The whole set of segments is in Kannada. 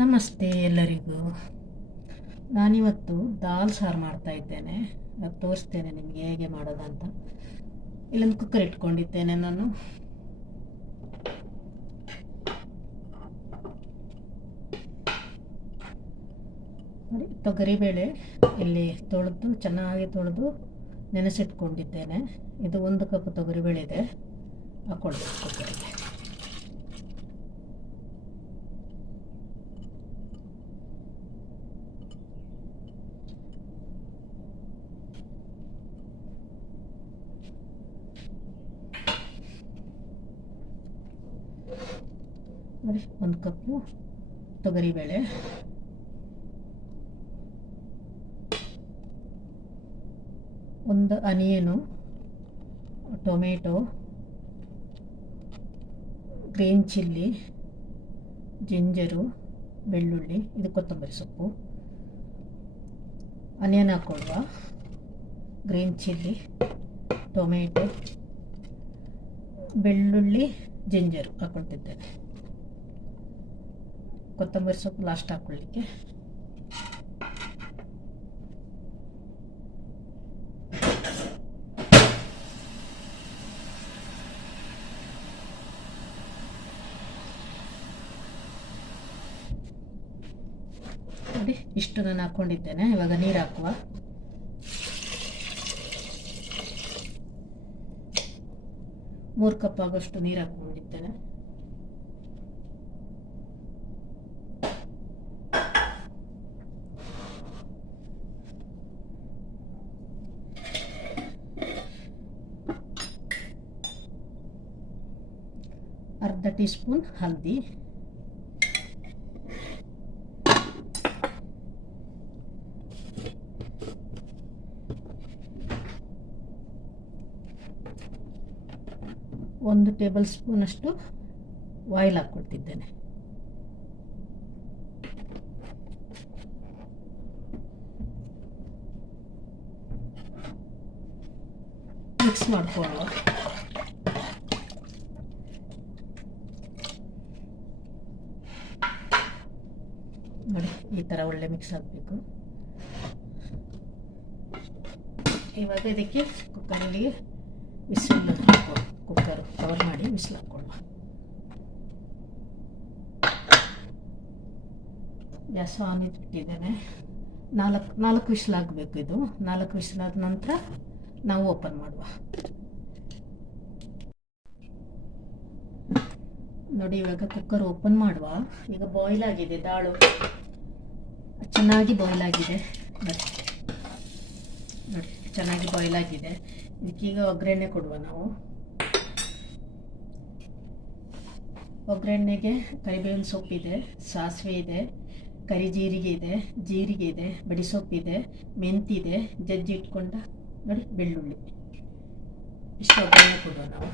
ನಮಸ್ತೆ ಎಲ್ಲರಿಗೂ. ನಾನಿವತ್ತು ದಾಲ್ ಸಾರು ಮಾಡ್ತಾ ಇದ್ದೇನೆ. ಅದು ತೋರಿಸ್ತೇನೆ ನಿಮಗೆ ಹೇಗೆ ಮಾಡೋದಂತ. ಇಲ್ಲೊಂದು ಕುಕ್ಕರ್ ಇಟ್ಕೊಂಡಿದ್ದೇನೆ ನಾನು. ನೋಡಿ, ತೊಗರಿಬೇಳೆ ಇಲ್ಲಿ ಚೆನ್ನಾಗಿ ತೊಳೆದು ನೆನೆಸಿಟ್ಕೊಂಡಿದ್ದೇನೆ. ಇದು 1 ಕಪ್ ತೊಗರಿಬೇಳೆ ಇದೆ, ಹಾಕ್ಕೊಳ್ಬೇಕು ಕುಕ್ಕರಿಗೆ. ನೋಡಿ, 1 ಕಪ್ಪು ತೊಗರಿಬೇಳೆ, 1 onion, tomato, green chilli, ginger, ಬೆಳ್ಳುಳ್ಳಿ, ಇದು ಕೊತ್ತಂಬರಿ ಸೊಪ್ಪು. ಆನಿಯನ್ ಹಾಕೊಳ್ಳುವ, ಗ್ರೀನ್ ಚಿಲ್ಲಿ, ಟೊಮೆಟೊ, ಬೆಳ್ಳುಳ್ಳಿ, ಜಿಂಜರು ಹಾಕ್ಕೊಳ್ತಿದ್ದೇನೆ. ಕೊತ್ತಂಬರಿ ಸೊಪ್ಪು ಲಾಸ್ಟ್ ಹಾಕ್ಕೊಳ್ಳಿಕ್ಕೆ. ನೋಡಿ, ಇಷ್ಟು ನಾನು ಹಾಕ್ಕೊಂಡಿದ್ದೇನೆ. ಇವಾಗ ನೀರು ಹಾಕುವ. ಮೂರು ಕಪ್ ಆಗೋಷ್ಟು ನೀರು ಹಾಕ್ಕೊಂಡಿದ್ದೇನೆ. ಅರ್ಧ ಟೀ ಸ್ಪೂನ್ ಹಲ್ದಿ, ಒಂದು ಟೇಬಲ್ ಸ್ಪೂನ್ ಅಷ್ಟು ಆಯಿಲ್ ಹಾಕ್ಕೊಳ್ತಿದ್ದೇನೆ. ಮಿಕ್ಸ್ ಮಾಡ್ಕೊಳ್ಳುವ. ನೋಡಿ, ಈ ಥರ ಒಳ್ಳೆ ಮಿಕ್ಸ್ ಆಗಬೇಕು. ಇವಾಗ ಇದಕ್ಕೆ ಕುಕ್ಕರಲ್ಲಿ ವಿಸಿಲ್, ಕುಕ್ಕರ್ ಕವರ್ ಮಾಡಿ ವಿಸಿಲ್ ಹಾಕ್ಕೊಳ್ಳುವ. ಗ್ಯಾಸ್ ಆನ್ ಇಟ್ಟಿದ್ದೇನೆ. 4 ವಿಸಿಲ್ ಆಗಬೇಕು. ಇದು 4 ವಿಸಿಲ್ ಆದ ನಂತರ ನಾವು ಓಪನ್ ಮಾಡುವ. ನೋಡಿ, ಇವಾಗ ಕುಕ್ಕರ್ ಓಪನ್ ಮಾಡುವ. ಈಗ ಬಾಯ್ಲ್ ಆಗಿದೆ, ದಾಳು ಚೆನ್ನಾಗಿ ಬಾಯ್ಲ್ ಆಗಿದೆ. ನೋಡಿ, ಚೆನ್ನಾಗಿ ಬಾಯ್ಲ್ ಆಗಿದೆ. ಇದಕ್ಕೀಗ ಒಗ್ಗರಣೆ ಕೊಡುವ ನಾವು. ಒಗ್ಗರಣೆಗೆ ಕರಿಬೇವಿನ ಸೊಪ್ಪಿದೆ, ಸಾಸಿವೆ ಇದೆ, ಕರಿಜೀರಿಗೆ ಇದೆ, ಜೀರಿಗೆ ಇದೆ, ಬಡಿಸೊಪ್ಪಿದೆ, ಮೆಂತಿದೆ, ಜಜ್ಜಿ ಇಟ್ಕೊಂಡ ನೋಡಿ ಬೆಳ್ಳುಳ್ಳಿ. ಇಷ್ಟು ಒಗ್ಗರಣೆ ಕೊಡುವ ನಾವು.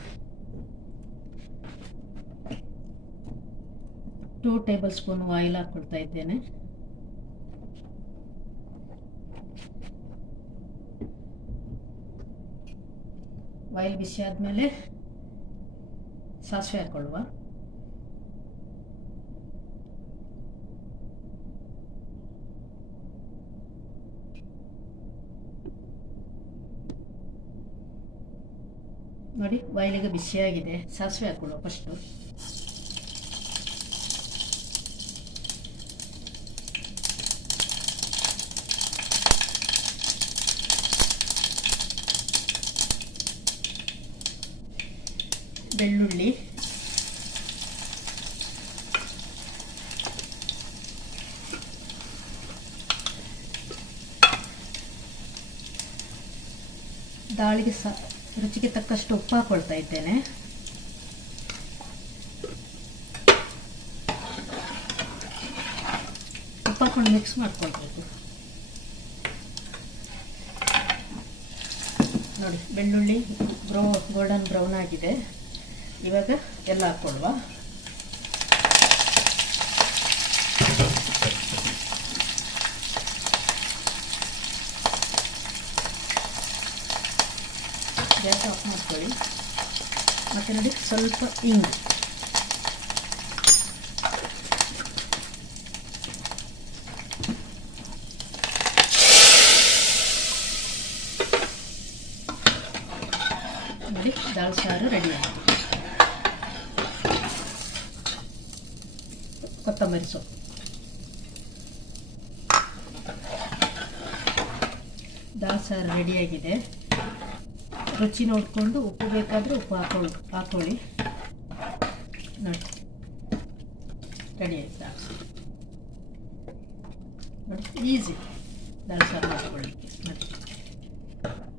2 ಟೇಬಲ್ ಸ್ಪೂನ್ ಆಯಿಲ್ ಹಾಕ್ಕೊಳ್ತಾ ಇದ್ದೇನೆ. ಆಯಿಲ್ ಬಿಸಿ ಆದಮೇಲೆ ಸಾಸಿವೆ ಹಾಕ್ಕೊಳ್ಳುವ. ನೋಡಿ, ಆಯಿಲಿಗೆ ಬಿಸಿಯಾಗಿದೆ. ಸಾಸಿವೆ ಹಾಕ್ಕೊಳ್ಳುವ ಫಸ್ಟು. ಬೆಳ್ಳುಳ್ಳಿ, ದಾಳಿಗೆ ರುಚಿಗೆ ತಕ್ಕಷ್ಟು ಉಪ್ಪು ಹಾಕೊಳ್ತಾ ಇದ್ದೇನೆ. ಉಪ್ಪು ಹಾಕೊಂಡು ಮಿಕ್ಸ್ ಮಾಡ್ಕೊಳ್ಬೇಕು. ನೋಡಿ, ಬೆಳ್ಳುಳ್ಳಿ ಗೋಲ್ಡನ್ ಬ್ರೌನ್ ಆಗಿದೆ. ಇವಾಗ ಎಲ್ಲ ಹಾಕ್ಕೊಳ್ಳುವ. ಗ್ಯಾಸ್ ಆಫ್ ಮಾಡ್ಕೊಳ್ಳಿ. ಮತ್ತು ನೋಡಿ, ಸ್ವಲ್ಪ ಇಂಗು, ದಾಲ್ ಸಾರು ರೆಡಿ ಆಗಿದೆ. ಕೊತ್ತಂಬರಿ ಸೊಪ್ಪು, ದಾಲ್ ಸಾರು ರೆಡಿಯಾಗಿದೆ. ರುಚಿ ನೋಡಿಕೊಂಡು ಉಪ್ಪು ಬೇಕಾದರೆ ಉಪ್ಪು ಹಾಕೊಳ್ಳಿ. ನೋಡಿ ರೆಡಿ ಆಯ್ತು ದಾಲ್ ಸಾರು. ನೋಡಿ ಈಸಿ ದಾಲ್ ಸಾರು ಮಾಡ್ಕೊಳ್ಳಿಕ್ಕೆ. ನೋಡಿ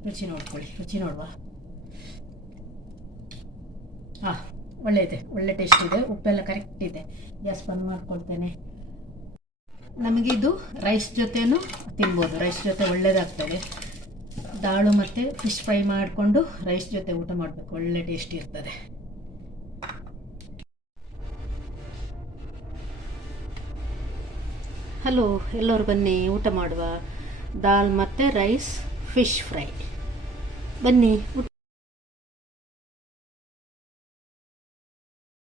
ರುಚಿ ನೋಡ್ಕೊಳ್ಳಿ, ರುಚಿ ನೋಡುವ. ಹಾಂ ಒಳ್ಳೆಯದೆ, ಒಳ್ಳೆ ಟೇಸ್ಟ್ ಇದೆ, ಉಪ್ಪೆಲ್ಲ ಕರೆಕ್ಟ್ ಇದೆ. ಗ್ಯಾಸ್ ಬಂದ್ ಮಾಡ್ಕೊಳ್ತೇನೆ. ನಮಗಿದು ರೈಸ್ ಜೊತೆನೂ ತಿನ್ಬೋದು, ರೈಸ್ ಜೊತೆ ಒಳ್ಳೆಯದಾಗ್ತದೆ. ದಾಳು ಮತ್ತು ಫಿಶ್ ಫ್ರೈ ಮಾಡಿಕೊಂಡು ರೈಸ್ ಜೊತೆ ಊಟ ಮಾಡಬೇಕು, ಒಳ್ಳೆ ಟೇಸ್ಟ್ ಇರ್ತದೆ. ಹಲೋ, ಎಲ್ಲರೂ ಬನ್ನಿ ಊಟ ಮಾಡುವ. ದಾಲ್ ಮತ್ತು ರೈಸ್ ಫಿಶ್ ಫ್ರೈ, ಬನ್ನಿ.